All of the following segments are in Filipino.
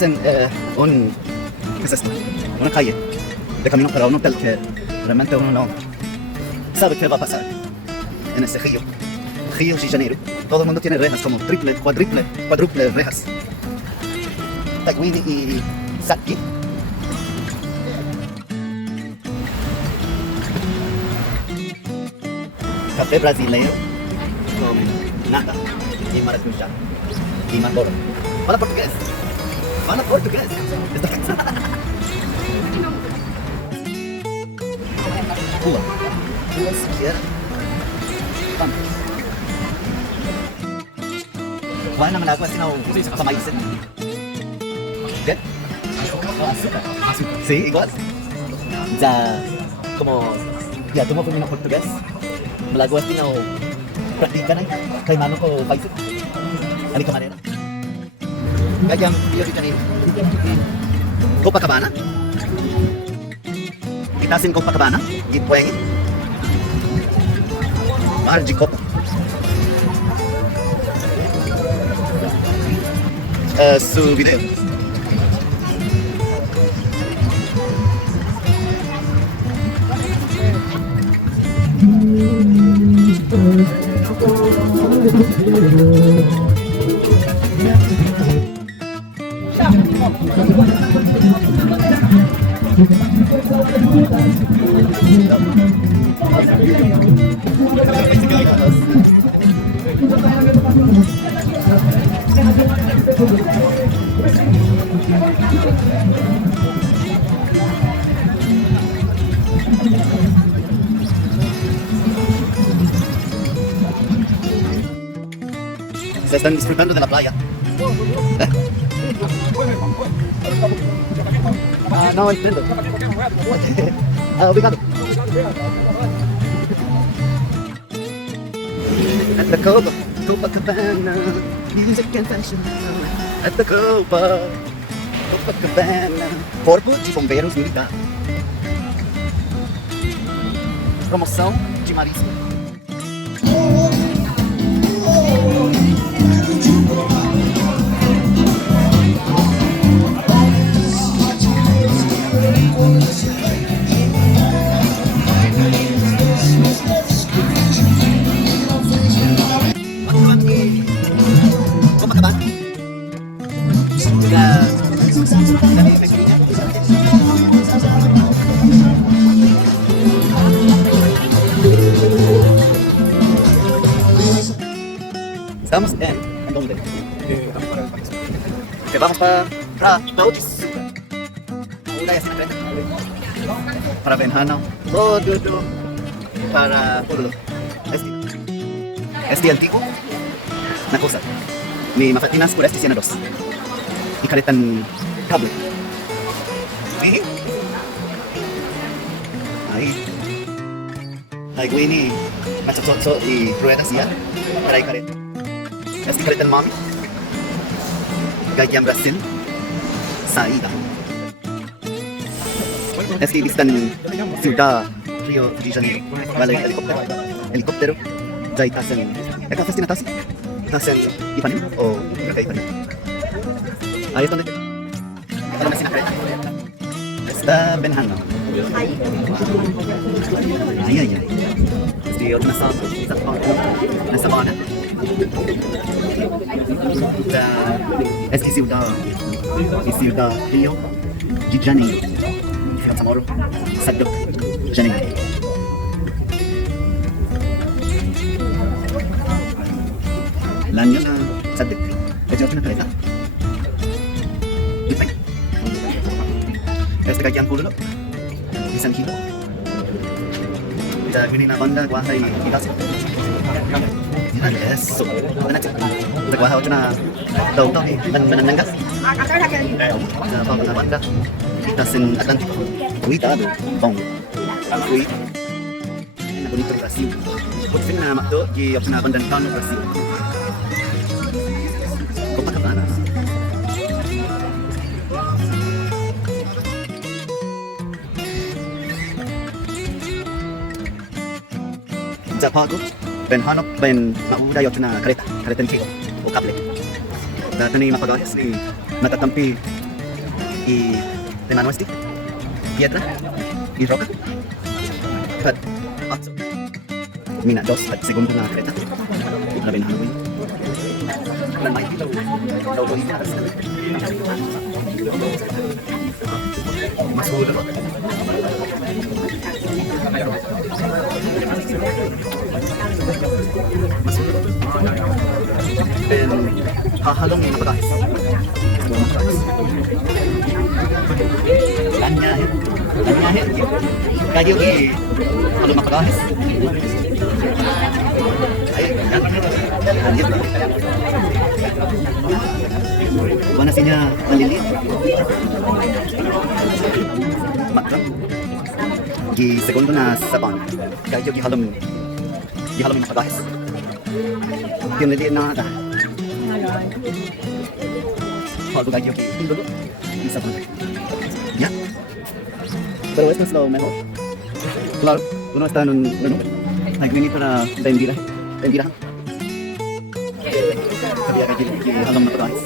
Estamos en ¿qué es esto? Una calle de camino para un hotel que realmente uno no sabe qué va a pasar en ese Río de Janeiro. Todo el mundo tiene rejas como triple, cuádruple rejas. Taguini y Saki. Café brasileiro con nata y maracujá y marlboro. Fala português. Fala português. Pula. Pula siquiera. Vamos. Wala naman ako kasi sa maisin. ¿Qué? Azúcar. Azúcar. Sí, igual. Ya, como ya tumo fue portugués. Malago es tinaw praktika na kay mano ko paisip. Ani ka manera. Kaya Rio de Janeiro. Copacabana. Itasin Copacabana. Gipuengin. Mar de Copa. Su video. Se están disfrutando de la playa. No entiendo. Obrigado. At the Copacabana, music and fashion. At the Copacabana, Corpo de Bombeiros Militar. Promoção de marisco. Estamos en ¿dónde? Que vamos para Bautista. Una es para Benjano. Todo para Pueblo. Este antiguo. Una cosa. Mi mafatinas por este 102. Y caretan cable. ¿Sí? Ahí. Ay, Winnie. Machachocho y ruedas ya. Para ahí caret. Este caretan mami. Gayam Brasil. Saída. Este visitan Ciudad Río de Janeiro. Vale, helicóptero. Ya estás en... ¿Acá estás en Atasi? ¿Estás en Ipanema o acá Ipanema? Ahí es donde te... ¿Dónde me creta? Está Benjano. Ay. Estoy organizando una semana. Esta es Ciudad Río de Janeiro. Fiat Samoro, Sabdo, Janeiro. Lanyo na Sabdo. Medyo na kereta. Ipay. Este kayang pulo. Isang kilo. Ita gini na banda guahay itas. Eso. Ano na? Nagwaha ko na daw mananangga. Na banda. Itas en Atlántico. Cuidado. Bom. Cuidado. Na bonito Brasil. Por fin na makdo gi op na bandan town Brasil. Copacabana. Japago. Ben hanap ben mauda yok na karetan kiko o kable. Dahil ni mapagayas ni natatampi y de mano este, piedra y roca. At otso. Mina dos at segundo na kreta. Labi na Halloween. Nan may ilaw. Ilaw ko ina. Mas hula ba? Mas hula ba? Then, hahalong yung napagahis. Lanyahin. Lanyahin. Kayo halong napagahis. Ay, yan. Mana sinya malilit. Makra. Di segundo na sabon. Kayo gihalom napagahis. Pinili na ata. Kalau kayo dulu bisa banget. Ya. Pero esto es lo mejor. Claro, uno está en un nagminito na vendira. Kaya kayo alam na guys.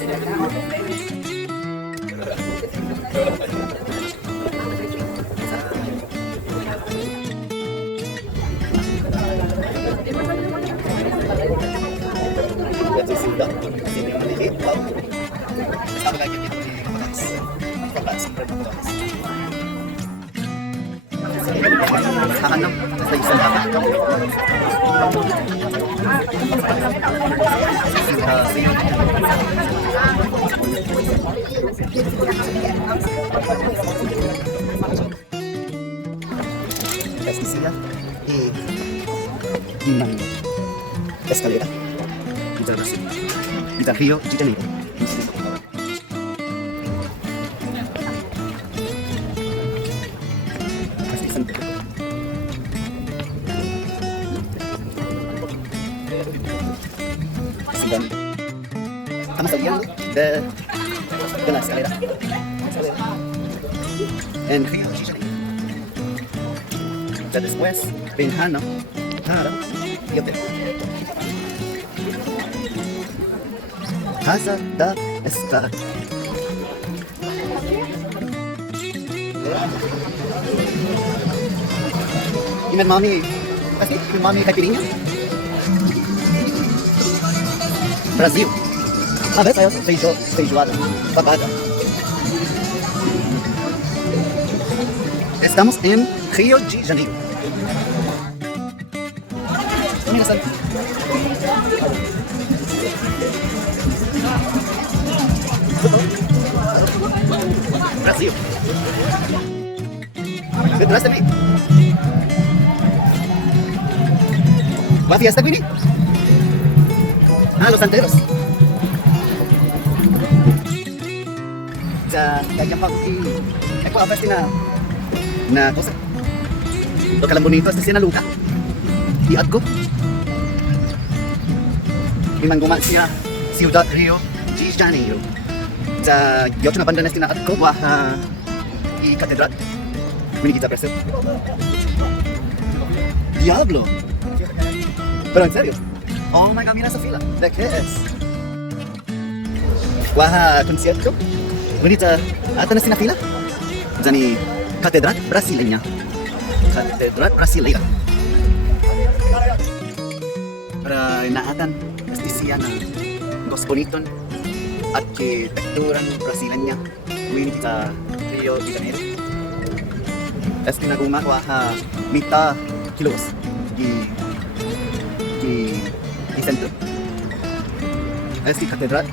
Hahanap sa isang dapat. Pesticida y una escalera. Muchas gracias. Y del río de Janeiro. Estamos saliendo de la escalera en Río de Janeiro. Ya después Benjano para y hotel. Casa da Estar. Y mi mami, ¿así? Mi mami caipirinha. Brasil. A ver, feijoada, babada. Estamos en Río de Janeiro. Mira, sal. Brasil. Detrás de mí. ¿Va a fiesta, Winnie? Ah, los santeros. Kaya pa ako pasti na cosa. Lo que bonito es na luta. Iad ko. Imangguman siya Ciudad Rio de Janeiro. Sa yocho na banda na sinaad ko wa i katedral. Minigita preso. Diablo. Pero en serio. Oh my God, mira esa fila. ¿De qué es? Wa concierto. Bonita, ata na sinafila? Dani, Catedral Brasileña. Catedral Brasileña. Para inaatan, estisiya na gosponiton arkitekturan Brasileña. Winit sa Rio de Janeiro. Es pinagumagawa mita kilos di centro. Es di Catedral.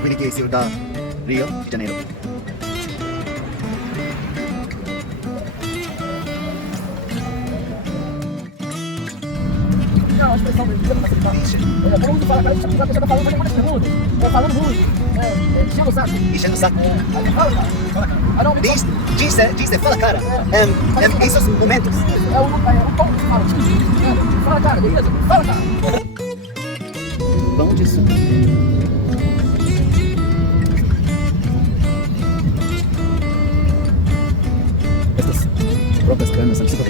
Winit Ciudad Rio de Janeiro. Não, a expressão do dia não vai ser fácil. Todo mundo fala, cara, já tá falando, mas depois pergunta. Falando muito. Enchendo o saco. Enchendo o saco. Fala, cara. Fala, cara. Ah, não, Diz, fala cara. Esses momentos. É o tom que fala. Fala, cara, beleza? Fala, cara. Bom disso. Estas rocas grandes han sido